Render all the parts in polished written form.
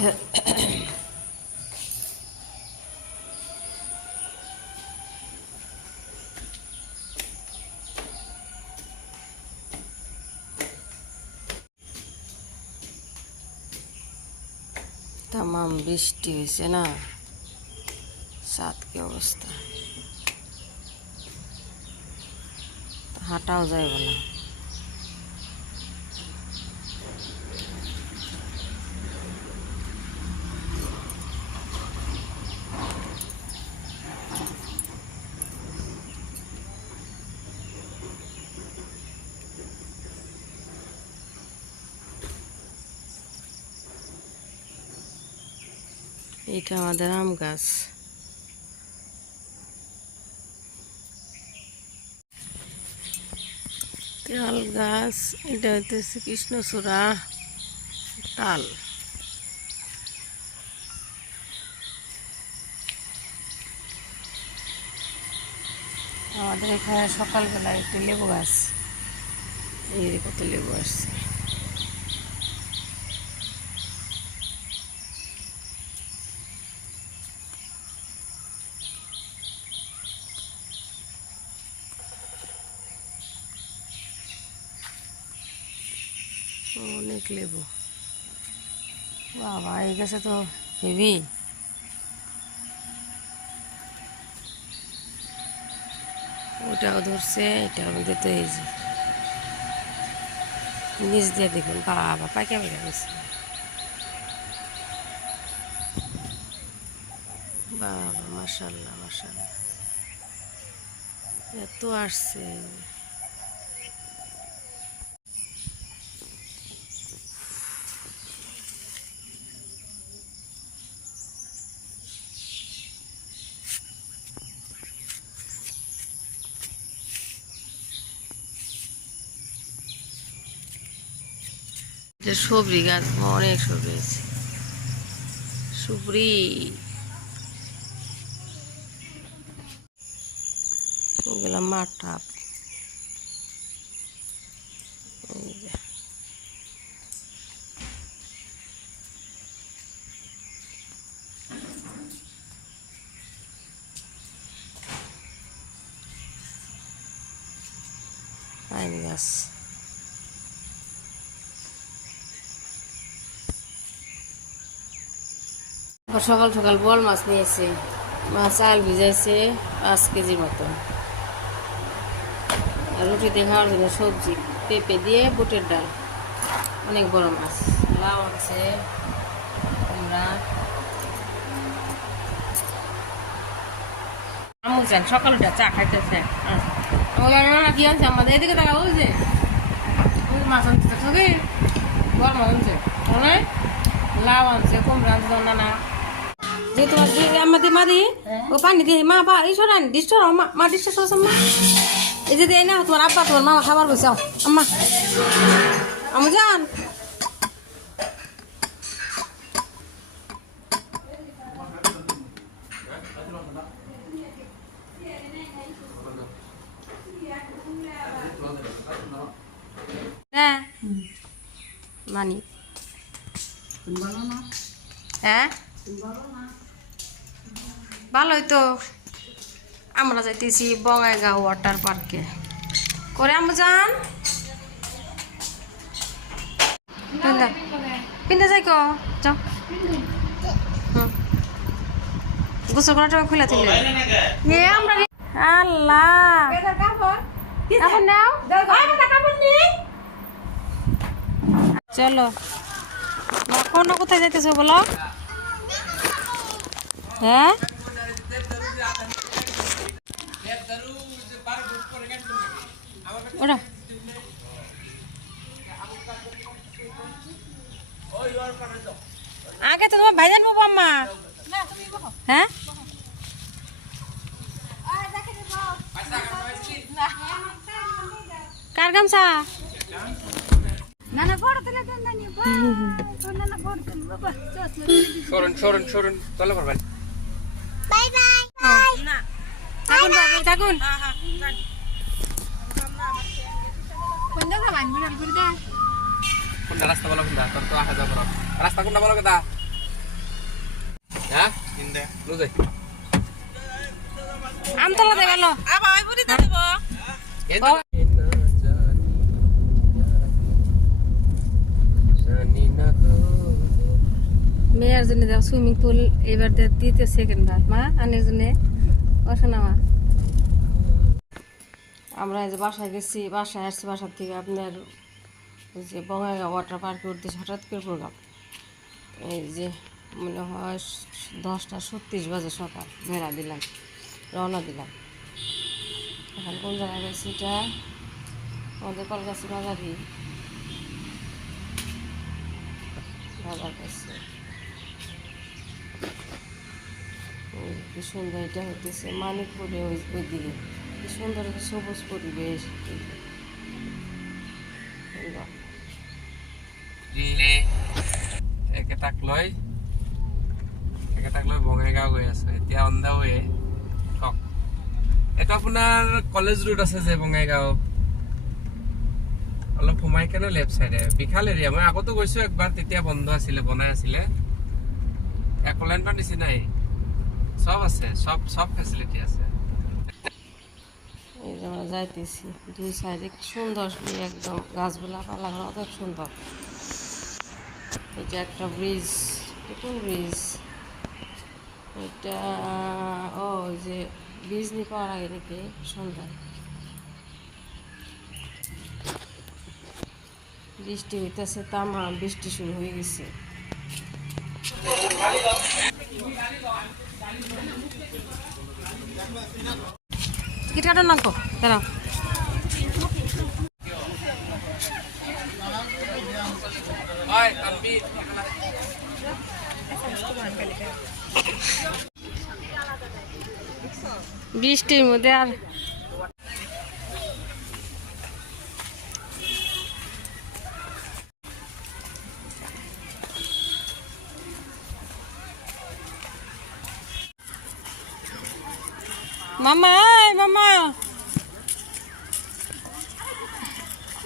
তামাম বৃষ্টি হয়েছে না, সাত কি অবস্থা, হাঁটাও যাইব না। এটা আমাদের আম গাছ। তাল গাছ, এটা হইতেছে কৃষ্ণচূড়া তাল। আমাদের এখানে সকালবেলা একটি লেবু গাছ, এই কত লেবু আসছে। অনেক লেবু, বাবা এই গাছে তো হেভি। ওটাও ধরছে, এটাও দিতে, এই যে নিচ দিয়ে দেখুন, বাবা পাইকা বেড়ে গেছে, বাবা মাশাআল্লাহ মাশাআল্লাহ, এত আসছে। যে সবজি গাছ, অনেক সবজি আছে, সুবরি, এগুলা মাঠা, পাইন গাছ। সকাল সকাল বল মাছ নিয়েছে, মাছ চাল ভিজাইছে 5 কেজির মতো, আর রুটি দিয়ে খাওয়ার জন্য সবজি, পেঁপে দিয়ে বুটের ডাল, অনেক বড় মাছ, লাউ আছে, কুমড়া। আমু যান সকাল উঠে চা খাইতেছে, আমার কি আনছে আমাদের এদিকে টাকা, ওই যে মাছ আনছে, বড় মাছ আনছে, লাউ আনছে, কুমড়া আনছে, নানা যে তোমার যে আমাদের মাদি ও পানি দিয়ে মা বা এই সরান ডিস্টার মা ডিস্টার করছ মা, এই যে দেয় না তোমার আব্বা তোমার মামা খাবার বসে আম্মা আমু যান। হ্যাঁ মানি, হ্যাঁ ভালোই তো। আমরা যাইতেছি বঙ্গাইগাঁও ওয়াটার পার্কে করে, আমরা যান পিন্ধে যাই কো যাও, গোসল করার টাকা খুলে তুলে আমরা। আল্লাহ এখন নাও, চলো কোন কোথায় যাইতেছো বলো? হ্যাঁ ওরা আগে তো তোমার ভাইজান বাবু আম্মা, হ্যাঁ কার গামছা থাকুন। রাস্তা বলো, রাস্তা কোনটা বলো কথা? আমতলা দে গেল মেয়ের জন্য যাও সুইমিং পুল এবার দ্বিতীয় সেকেন্ড বার মা আনের জন্য অশোনা মা আমরা এই যে বাসায় গেছি বাসায় আসছি বাসার থেকে আপনার যে বঙ্গাইগাঁও ওয়াটার পার্কে উঠতেছে হঠাৎ করে প্রোগ্রাম এই যে মনে হয় 10:36 বাজে সকাল বেড়া দিলাম রওনা দিলাম এখন কোন জায়গায় গেছি এটা আমাদের কলকাছি বাজারই বাজার গেছে কি সুন্দর এটা হইতেছে মানিকপুরে ওই দিকে কি সুন্দর একটা সবুজ পরিবেশ একে তাকলৈ বঙাইগাঁও গৈ আছে এতিয়া অন দা ৱে ঠক এটা আপোনাৰ কলেজ ৰুট আছে যে বঙাইগাঁও অলপ সোমাই কেনে লেফ্ট চাইডে বিশাল এৰিয়া মই আগতো গৈছো একবাৰ তেতিয়া বন্ধ আছিলে বনাই আছিলে একলেণ্ড বা নিচিনাই সব আছে সব ফেসিলিটি আছে এই যে আমরা যাইতেছি দুই সাইডে সুন্দর একদম গাছগুলা পালাগুলো অনেক সুন্দর এটা একটা ব্রিজ কোন ব্রিজ এটা ও ওই যে বিজনি পাওয়ার আগে নাকি সন্ধ্যায় বৃষ্টি হইতেছে তামা বৃষ্টি শুরু হয়ে গেছে টিকিট কাটার নাম কো দাঁড়াও বৃষ্টির মধ্যে আর मामा मामा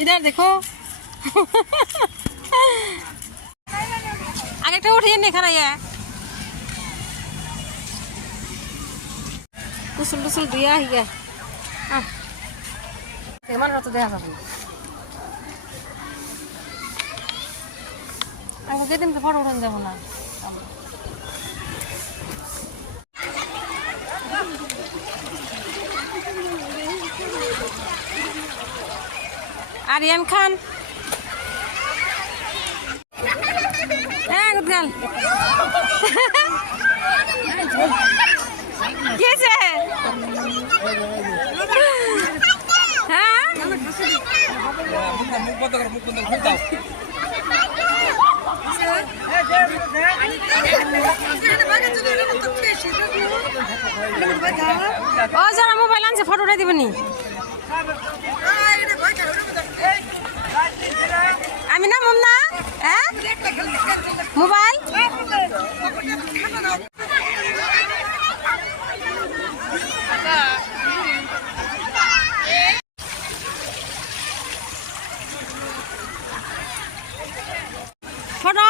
इधर देखो आगे तो उठिए नहीं खड़ा है कुसुल दिया ही है केमन होता देखा सब आगे के दिन के फोटो उठाने जाबो ना आर्यन खान गुदगल कैसे हाँ जरा मोबाइल से फोटो उठा दीबनी আমি না মুন্না হ্যাঁ মোবাইল ফটো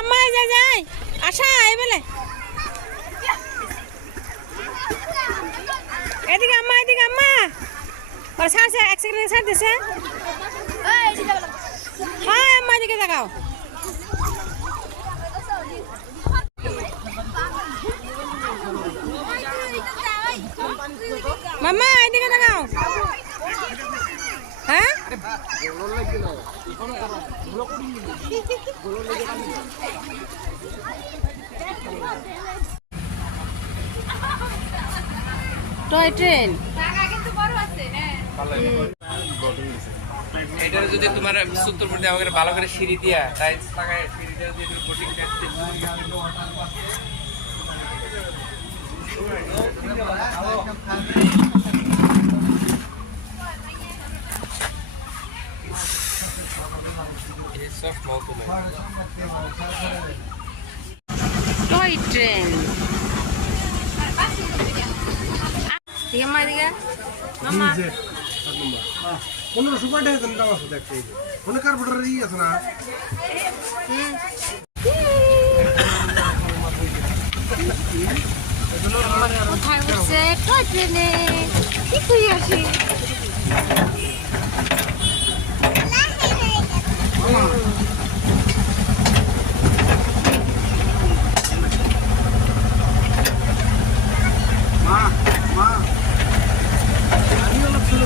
আম্মা যাই আশা এবেলে এদিকে আম্মা और सार से एक सेकंड सार देसे हां अम्मा जी के लगाओ मम्मा এদিকে लगाओ हैं টয় ট্রেন এটা যদি তোমার সূত্র মধ্যে আমাকে ভালো করে সিঁড়ি দিয়া টাইলস লাগায় সিঁড়ি দিয়া যদি বোটিং করতে ये सब मौत में টয় ট্রেন ये मारिया मामा 1500 টাকা দেন দাও আছে দেখতে অনেক কার্বোরেটর ই আছে না কোথায় উঠছে ট্রেনে কি কই আসি মা মা আমি হলো ছিল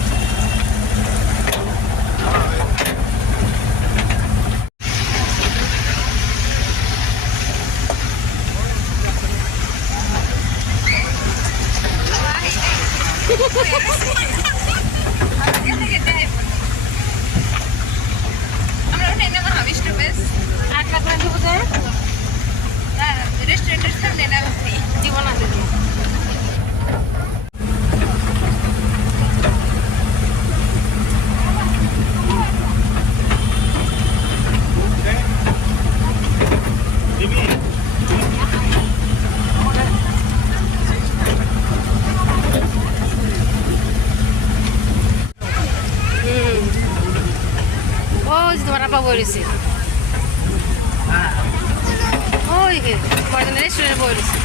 রেস্টুরেন্টের সামনে না জীবন আছে তোমার আপা বলেছে ওই রেস্টুরেন্টে বলেছে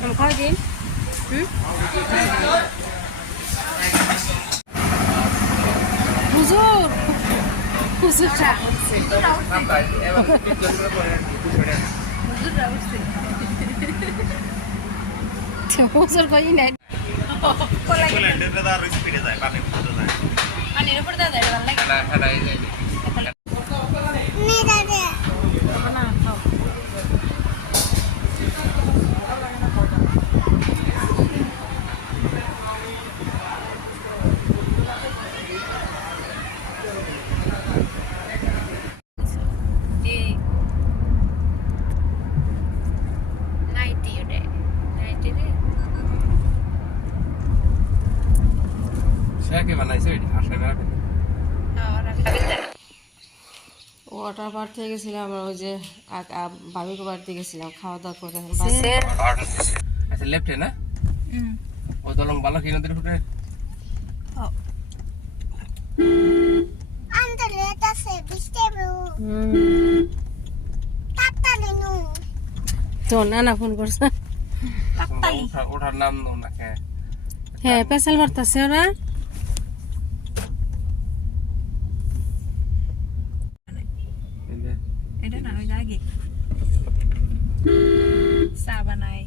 আমি খাওয়াই দিন হুজুর হুজুরটা হুজুর কই নাই পানির উপর দাদা এটা ভালো লাগে না খাও ওয়াটার পার্ক থেকে গেছিলাম আমরা ওই যে ভাবিকে বাড়িতে গেছিলাম খাওয়া দাওয়া করে আচ্ছা লেফটে না ও দলং ভালো কি নদীর উপরে তো নানা ফোন করছে ওঠার নাম ওনাকে হ্যাঁ পেশাল বার্তাছে ওরা এটা না ওই আগে চা বানাই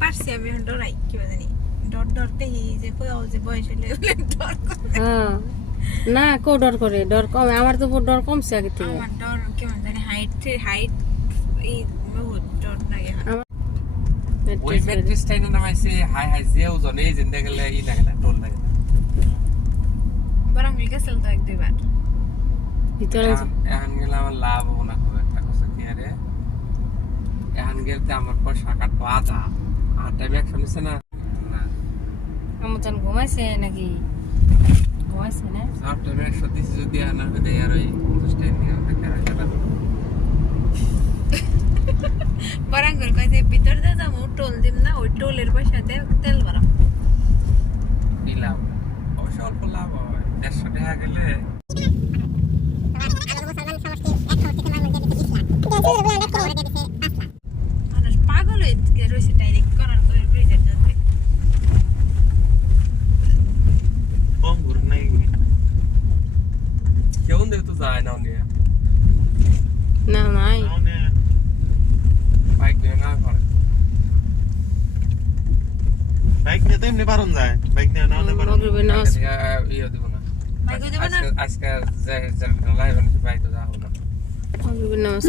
পারছি আমি এখন ডরাই কি জানি ডরতে যে কই যে বয়স হলে ডর হ্যাঁ না কেউ ডর করে ডর কম আমার তো ডর কমছে আগে থেকে আমার ডর কেমন জানি হাইট এই বহুত ডর লাগে ওই মেট্রিক স্টাইনে নামাইছে হাই হাই যেও জনে জিন্দা গেলে ই লাগে না টোল লাগে না বরং গেছিল তো এক দুইবার ভিতরে এখন গেলে আমার লাভ হবো না খুব একটা কথা কি আরে এখন গেলতে আমার পয়সা কাটবো আধা আর টাইম একশো নিচ্ছে না আমার জান ঘুমাইছে নাকি ঘুমাইছে না সব টাইম একশো দিচ্ছে যদি আনা হয়ে আর ওই 50 টাইম নিয়ে আমাকে কেরা কেরা বরং কইছে ভিতর দে যাবো টোল দিম না ওই টোলের পয়সাতে তেল ভরা নিলাম অবশ্য অল্প লাভ হয় 150 টাকা গেলে মানুষ পাগল হয়ে রয়েছে ডাইরেক্ট করার করে ব্রিজের যাতে কেউ দেবে তো যায় না নিয়ে না নাই বাইক নিয়ে না করে বাইক নিয়ে তো এমনি বারণ যায় বাইক নিয়ে না হলে বারণ মগরিবের নামাজ ইয়ে দেবো না বাইক দেব না আজকে লাইভ বাইক তো যাবো না মগরিবের নামাজ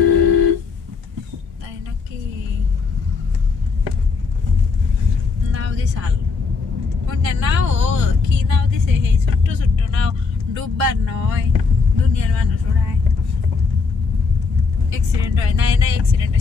তাই নাকি নাও দিছাল কোনটা নাও কি নাও দিছে এই ছোট্ট ছোট্ট নাও ডুববার নয় দুনিয়ার মানুষ ওরাই অ্যাক্সিডেন্ট হয় নাই অ্যাক্সিডেন্ট